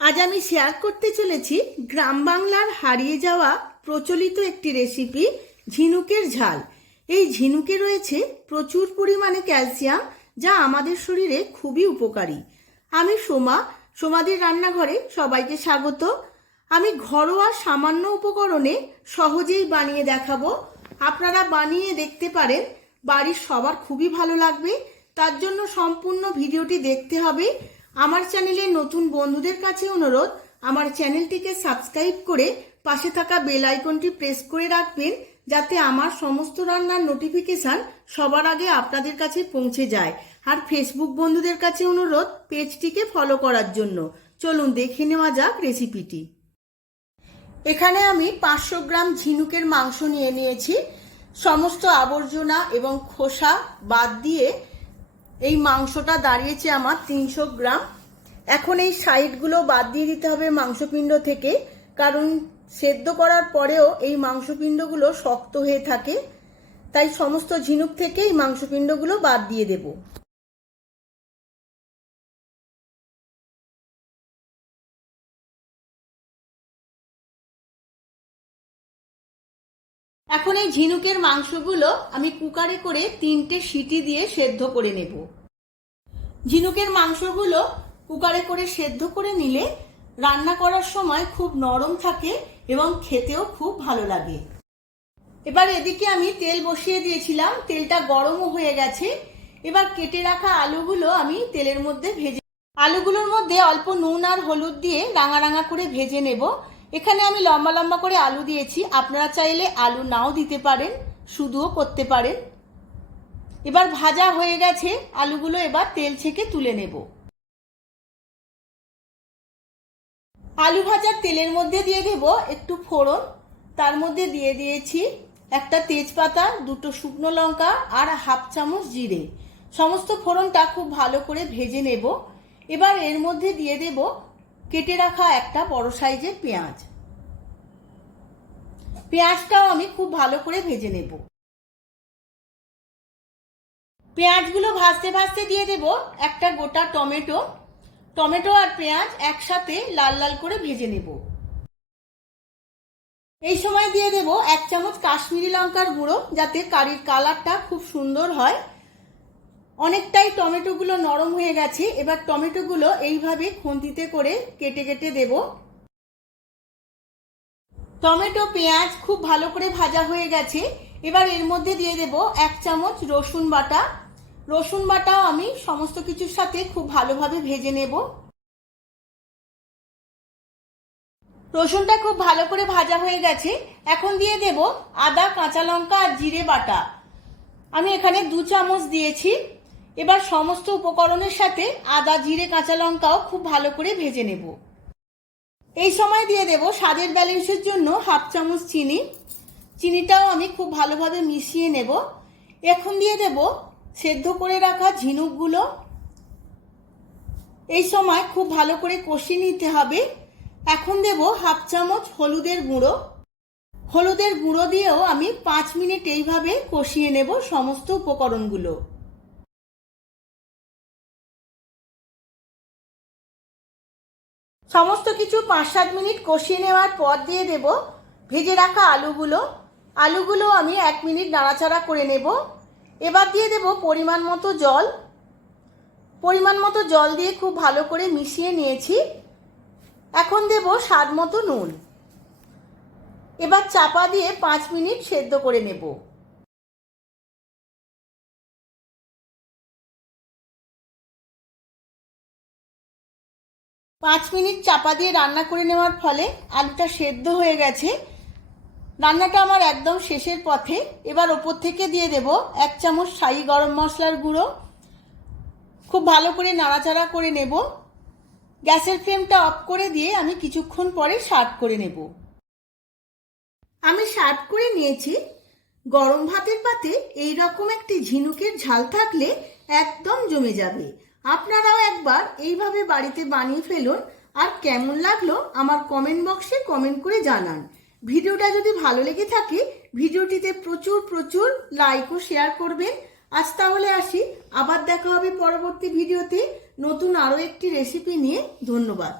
আজ আমি শেয়ার করতে চলেছি গ্রাম বাংলার হারিয়ে যাওয়া প্রচলিত একটি রেসিপি ঝিনুকের ঝাল। এই ঝিনুকে রয়েছে প্রচুর পরিমাণে ক্যালসিয়াম, যা আমাদের শরীরে খুবই উপকারী। আমি সোমাদের রান্নাঘরে সবাইকে স্বাগত। আমি ঘরোয়া সামান্য উপকরণে সহজেই বানিয়ে দেখাবো। আপনারা বানিয়ে দেখতে পারেন, বাড়ির সবার খুবই ভালো লাগবে। তার জন্য সম্পূর্ণ ভিডিওটি দেখতে হবে। আমার চ্যানেলে নতুন বন্ধুদের কাছে অনুরোধ, আমার চ্যানেলটিকে সাবস্ক্রাইব করে পাশে থাকা বেল আইকনটি প্রেস করে রাখবেন, যাতে আমার সমস্ত রান্নার নোটিফিকেশন সবার আগে আপনাদের কাছে পৌঁছে যায়। আর ফেসবুক বন্ধুদের কাছে অনুরোধ, পেজটিকে ফলো করার জন্য। চলুন দেখে নেওয়া যাক রেসিপিটি। এখানে আমি 500 গ্রাম ঝিনুকের মাংস নিয়ে নিয়েছি। সমস্ত আবর্জনা এবং খোসা বাদ দিয়ে এই মাংসটা দাঁড়িয়েছে আমার 300 গ্রাম। এখন এই সাইডগুলো বাদ দিয়ে দিতে হবে মাংসপিণ্ড থেকে, কারণ সেদ্ধ করার পরেও এই মাংসপিণ্ডগুলো শক্ত হয়ে থাকে। তাই সমস্ত ঝিনুক থেকে এই মাংসপিণ্ডগুলো বাদ দিয়ে দেব। এখন এই ঝিনুকের মাংসগুলো আমি কুকারে করে 3টে সিটি দিয়ে সেদ্ধ করে নেব। ঝিনুকের মাংসগুলো কুকারে করে সেদ্ধ করে নিলে রান্না করার সময় খুব নরম থাকে এবং খেতেও খুব ভালো লাগে। এবার এদিকে আমি তেল বসিয়ে দিয়েছিলাম, তেলটা গরমও হয়ে গেছে। এবার কেটে রাখা আলুগুলো আমি তেলের মধ্যে আলুগুলোর মধ্যে অল্প নুন আর হলুদ দিয়ে রাঙা রাঙা করে ভেজে নেব। এখানে আমি লম্বা লম্বা করে আলু দিয়েছি, আপনারা চাইলে আলু নাও দিতে পারেন, শুধুও করতে পারেন। এবার ভাজা হয়ে গেছে আলুগুলো, এবার তেল ছেঁকে তুলে নেব। আলু ভাজার তেলের মধ্যে দিয়ে দেব একটু ফোড়ন। তার মধ্যে দিয়ে দিয়েছি একটা তেজপাতা, 2টো শুকনো লঙ্কা আর হাফ চামচ জিরে। সমস্ত ফোড়নটা খুব ভালো করে ভেজে নেব। এবার এর মধ্যে দিয়ে দেব কেটে রাখা একটা বড় সাইজের পেঁয়াজ। পেঁয়াজটাও আমি খুব ভালো করে ভেজে নেব। পেঁয়াজগুলো ভাজতে ভাজতে দিয়ে দেব একটা গোটা টমেটো। টমেটো আর পেঁয়াজ একসাথে লাল লাল করে ভেজে নেব। এই সময় দিয়ে দেব 1 চামচ কাশ্মীরি লঙ্কার গুঁড়ো, যাতে কারির কালারটা খুব সুন্দর হয়। অনেকটাই টমেটোগুলো নরম হয়ে গেছে। এবার টমেটোগুলো এইভাবে খুন্তিতে করে কেটে কেটে দেব। টমেটো পেঁয়াজ খুব ভালো করে ভাজা হয়ে গেছে। এবার এর মধ্যে দিয়ে দেব 1 চামচ রসুন বাটা। রসুন বাটাও আমি সমস্ত কিছুর সাথে খুব ভালোভাবে ভেজে নেব। রসুনটা খুব ভালো করে ভাজা হয়ে গেছে। এখন দিয়ে দেব আদা, কাঁচা লঙ্কা আর জিরে বাটা। আমি এখানে 2 চামচ দিয়েছি। এবার সমস্ত উপকরণের সাথে আদা, জিরে, কাঁচা লঙ্কাও খুব ভালো করে ভেজে নেব। এই সময় দিয়ে দেব স্বাদের ব্যালেন্সের জন্য হাফ চামচ চিনি। চিনিটাও আমি খুব ভালোভাবে মিশিয়ে নেব। এখন দিয়ে দেব সেদ্ধ করে রাখা ঝিনুকগুলো। এই সময় খুব ভালো করে কষিয়ে নিতে হবে। এখন দেব হাফ চামচ হলুদের গুঁড়ো। হলুদের গুঁড়ো দিয়েও আমি 5 মিনিট এইভাবে কষিয়ে নেব সমস্ত উপকরণগুলো। সমস্ত কিছু 5-7 মিনিট কষিয়ে নেওয়ার পর দিয়ে দেব ভেজে রাখা আলুগুলো। আলুগুলো আমি 1 মিনিট নাড়াচাড়া করে নেব। এবার দিয়ে দেব পরিমাণ মতো জল। পরিমাণ মতো জল দিয়ে খুব ভালো করে মিশিয়ে নিয়েছি। এখন দেব স্বাদ মতো নুন। এবার চাপা দিয়ে 5 মিনিট সেদ্ধ করে নেব। পাঁচ মিনিট চাপা দিয়ে রান্না করে নেওয়ার ফলে আলুটা সেদ্ধ হয়ে গেছে। রান্নাটা আমার একদম শেষের পথে। এবার ওপর থেকে দিয়ে দেব 1 চামচ শাহি গরম মশলার গুঁড়ো। খুব ভালো করে নাড়াচাড়া করে নেব। গ্যাসের ফ্লেমটা অফ করে দিয়ে আমি কিছুক্ষণ পরে সার্ভ করে নেব। আমি সার্ভ করে নিয়েছি। গরম ভাতের পাতে এইরকম একটি ঝিনুকের ঝাল থাকলে একদম জমে যাবে। আপনারাও একবার এইভাবে বাড়িতে বানিয়ে ফেলুন। আর কেমন লাগলো আমার কমেন্ট বক্সে কমেন্ট করে জানান। ভিডিওটা যদি ভালো লেগে থাকে ভিডিওটিতে প্রচুর প্রচুর লাইক ও শেয়ার করবেন। আজ তাহলে আসি, আবার দেখা হবে পরবর্তী ভিডিওতে নতুন আরও একটি রেসিপি নিয়ে। ধন্যবাদ।